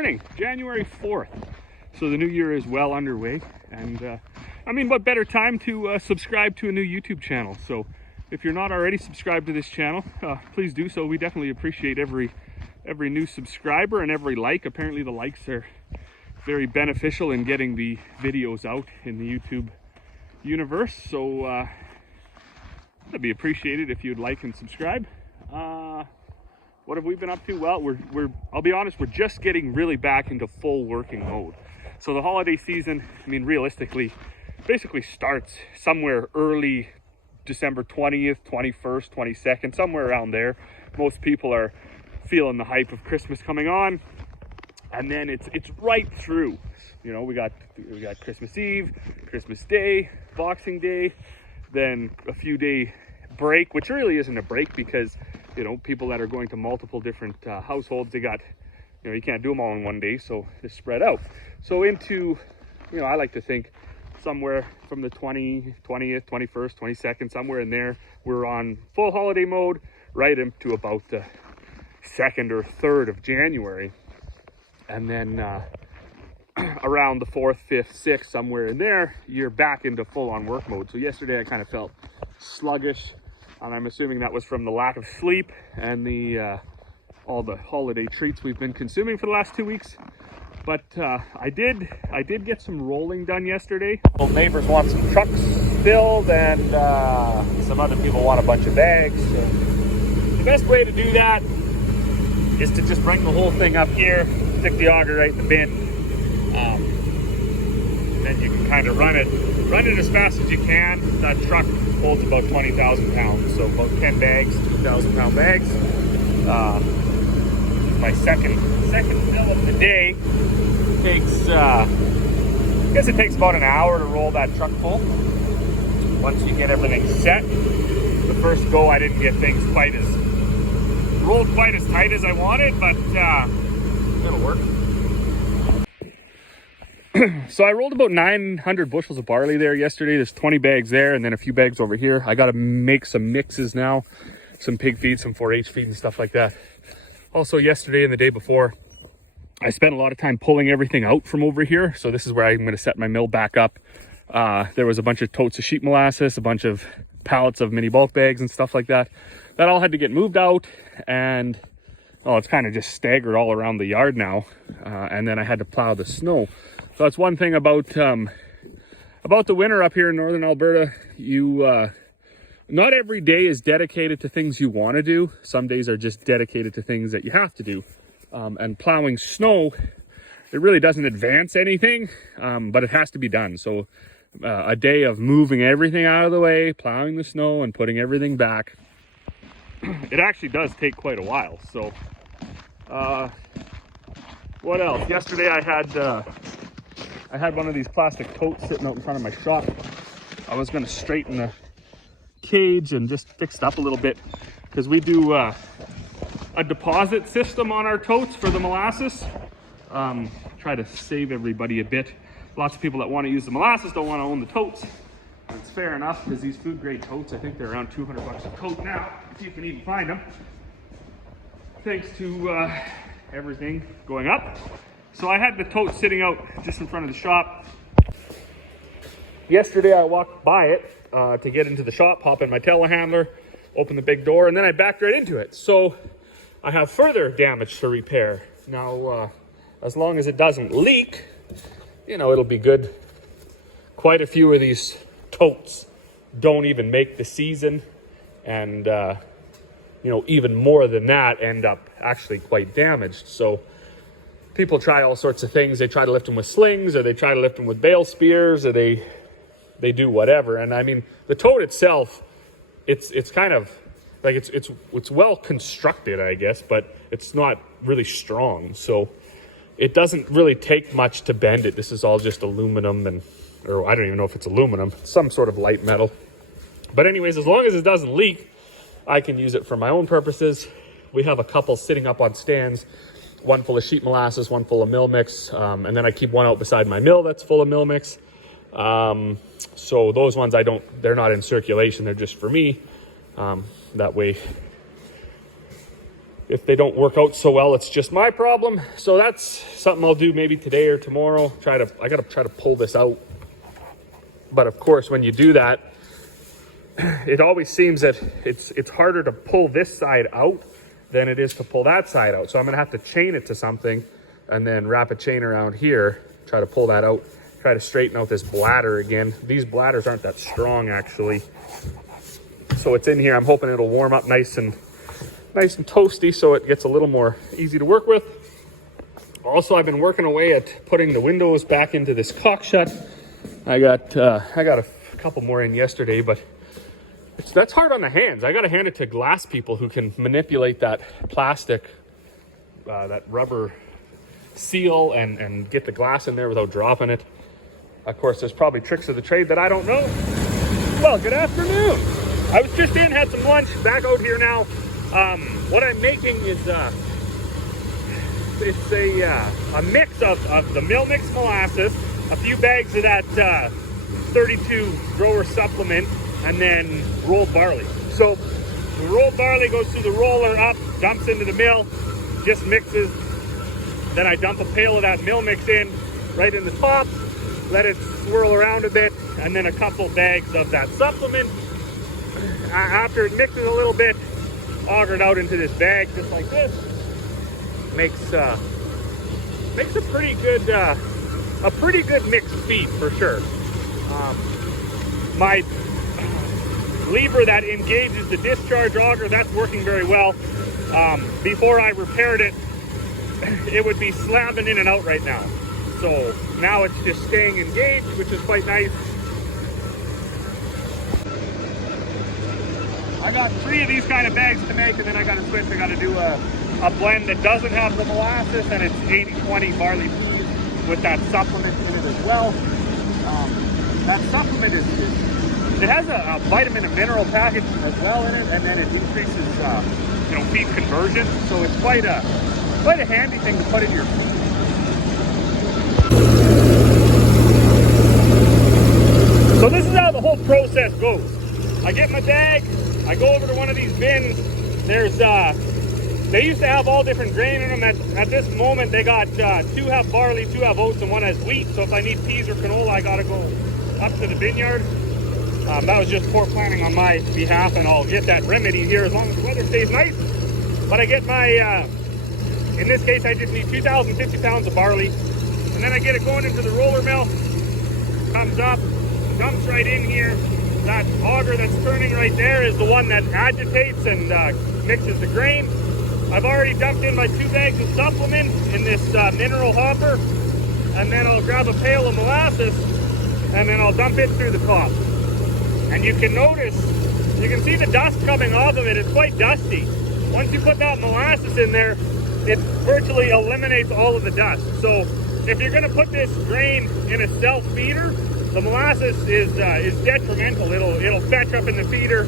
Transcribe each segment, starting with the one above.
morning, January 4th. So the new year is well underway, and I mean, what better time to subscribe to a new YouTube channel? So if you're not already subscribed to this channel, please do so. We definitely appreciate every new subscriber and every like. Apparently the likes are very beneficial in getting the videos out in the YouTube universe. So that'd be appreciated if you'd like and subscribe. What have we been up to? Well, I'll be honest, we're just getting really back into full working mode. So the holiday season, I mean, realistically, basically starts somewhere early December 20th, 21st, 22nd, somewhere around there. Most people are feeling the hype of Christmas coming on, and then it's right through. You know, we got Christmas Eve, Christmas Day, Boxing Day, then a few day break, which really isn't a break because, you know, people that are going to multiple different households, they got, you know, you can't do them all in one day, so they're spread out. So into, you know, I like to think somewhere from the 20th, 21st, 22nd, somewhere in there, we're on full holiday mode right into about the 2nd or 3rd of January. And then around the 4th, 5th, 6th, somewhere in there, you're back into full-on work mode. So yesterday I kind of felt sluggish, and I'm assuming that was from the lack of sleep and the all the holiday treats we've been consuming for the last 2 weeks. But I did get some rolling done yesterday. Well, neighbors want some trucks filled, and some other people want a bunch of bags. So the best way to do that is to just bring the whole thing up here, stick the auger right in the bin. Then you can kind of run it as fast as you can. That truck holds about 20,000 pounds, so about 10 bags, 2,000-pound bags. My second fill of the day takes, I guess it takes about an hour to roll that truck full. Once you get everything set, the first go I didn't get things rolled quite as tight as I wanted, but it'll work. So I rolled about 900 bushels of barley there yesterday. There's 20 bags there and then a few bags over here. I got to make some mixes now, some pig feed, some 4-H feed and stuff like that. Also yesterday and the day before, I spent a lot of time pulling everything out from over here. So this is where I'm going to set my mill back up. There was a bunch of totes of sheep molasses, a bunch of pallets of mini bulk bags and stuff like that. That all had to get moved out, and it's kind of just staggered all around the yard now. And then I had to plow the snow. So that's one thing about the winter up here in northern Alberta. Not every day is dedicated to things you want to do. Some days are just dedicated to things that you have to do. And plowing snow, it really doesn't advance anything, but it has to be done. So a day of moving everything out of the way, plowing the snow and putting everything back, it actually does take quite a while. So what else? Yesterday I had one of these plastic totes sitting out in front of my shop. I was going to straighten the cage and just fix it up a little bit, because we do a deposit system on our totes for the molasses. Try to save everybody a bit. Lots of people that want to use the molasses don't want to own the totes. And it's fair enough, because these food grade totes, I think they're around 200 bucks a tote now, if you can even find them, thanks to everything going up. So I had the tote sitting out just in front of the shop. Yesterday I walked by it to get into the shop, hop in my telehandler, open the big door, and then I backed right into it. So I have further damage to repair. Now, as long as it doesn't leak, you know, it'll be good. Quite a few of these totes don't even make the season, and you know, even more than that end up actually quite damaged. So people try all sorts of things. They try to lift them with slings, or they try to lift them with bale spears, or they do whatever. And I mean, the tote itself, it's kind of like it's well constructed, I guess, but it's not really strong. So it doesn't really take much to bend it. This is all just aluminum, or I don't even know if it's aluminum, some sort of light metal. But anyways, as long as it doesn't leak, I can use it for my own purposes. We have a couple sitting up on stands, one full of sheep molasses, one full of mill mix, and then I keep one out beside my mill that's full of mill mix. So those ones they're not in circulation, they're just for me. That way if they don't work out so well, it's just my problem. So that's something I'll do maybe today or tomorrow. I gotta try to pull this out. But of course, when you do that, it always seems that it's harder to pull this side out than it is to pull that side out. So I'm gonna have to chain it to something and then wrap a chain around here, try to pull that out, try to straighten out this bladder again. These bladders aren't that strong actually. So it's in here. I'm hoping it'll warm up nice and toasty so it gets a little more easy to work with. Also, I've been working away at putting the windows back into this caulk shut. I got a couple more in yesterday, but that's hard on the hands. I got to hand it to glass people who can manipulate that plastic, that rubber seal and get the glass in there without dropping it. Of course, there's probably tricks of the trade that I don't know. Well, good afternoon. I was just in, had some lunch, back out here now. What I'm making is it's a mix of the Mill Mix molasses, a few bags of that 32 grower supplement, and then rolled barley. So the rolled barley goes through the roller up, dumps into the mill, just mixes. Then I dump a pail of that Mill Mix in right in the top, let it swirl around a bit, and then a couple bags of that supplement. After it mixes a little bit, auger it out into this bag just like this. Makes a pretty good mixed feed for sure. My lever that engages the discharge auger, that's working very well. Before I repaired it, it would be slamming in and out right now. So now it's just staying engaged, which is quite nice. I got 3 of these kind of bags to make, and then I got to switch. I got to do a blend that doesn't have the molasses, and it's 80-20 barley with that supplement in it as well. That supplement it has a vitamin and mineral package as well in it, and then it increases feed conversion. So it's quite a handy thing to put in your feed. So this is how the whole process goes. I get my bag, I go over to one of these bins. There's they used to have all different grain in them. At this moment they got 2 have barley, 2 have oats, and 1 has wheat. So if I need peas or canola, I gotta go up to the vineyard. That was just poor planning on my behalf, and I'll get that remedy here as long as the weather stays nice. But I get my in this case I just need 2,050 pounds of barley, and then I get it going into the roller mill. Comes up, dumps right in here. That auger that's turning right there is the one that agitates and mixes the grain. I've already dumped in my 2 bags of supplement in this mineral hopper, and then I'll grab a pail of molasses, and then I'll dump it through the top. And you can notice, you can see the dust coming off of it. It's quite dusty. Once you put that molasses in there, it virtually eliminates all of the dust. So if you're going to put this grain in a self feeder, the molasses is detrimental. It'll fetch up in the feeder.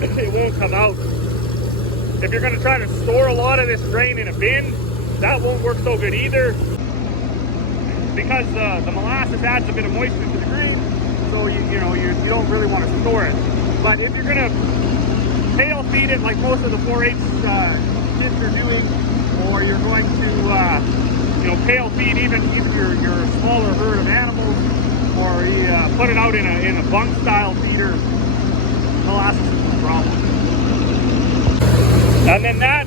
It won't come out. If you're going to try to store a lot of this grain in a bin, that won't work so good either, because the molasses adds a bit of moisture to the grain. So you don't really want to store it. But if you're going to pail feed it like most of the 4-H kids are doing, or you're going to pail feed even your smaller herd of animals, or you put it out in a bunk style feeder, molasses is no problem. And then that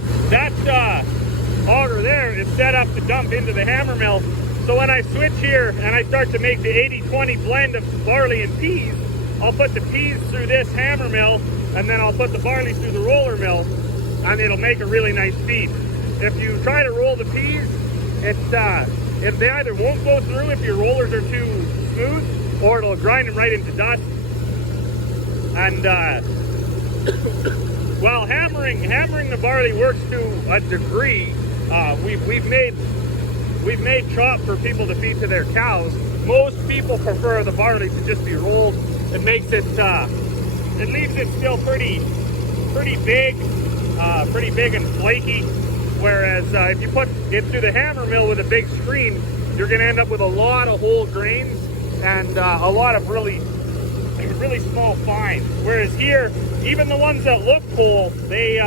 auger there is set up to dump into the hammer mill. So when I switch here and I start to make the 80-20 blend of barley and peas, I'll put the peas through this hammer mill, and then I'll put the barley through the roller mill, and it'll make a really nice feed. If you try to roll the peas, if they either won't go through if your rollers are too smooth, or it'll grind them right into dust. And while hammering the barley works to a degree, we've made chop for people to feed to their cows. Most people prefer the barley to just be rolled. It makes it, it leaves it still pretty big and flaky. Whereas if you put it through the hammer mill with a big screen, you're going to end up with a lot of whole grains and a lot of really small fines. Whereas here, even the ones that look whole, they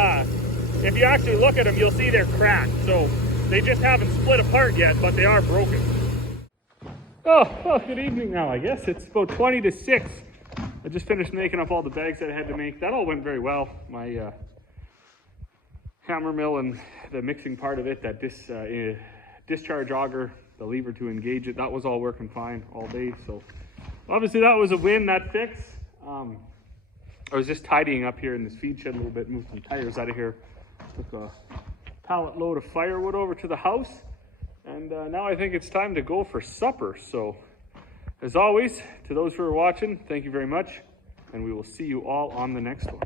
if you actually look at them, you'll see they're cracked. So they just haven't split apart yet, but they are broken. Oh, well, good evening now, I guess. It's about 20 to 6. I just finished making up all the bags that I had to make. That all went very well. My hammer mill and the mixing part of it, that discharge auger, the lever to engage it, that was all working fine all day. So obviously that was a win, that fix. I was just tidying up here in this feed shed a little bit, moved some tires out of here, took a pallet load of firewood over to the house, and now I think it's time to go for supper. So as always, to those who are watching, thank you very much, and we will see you all on the next one.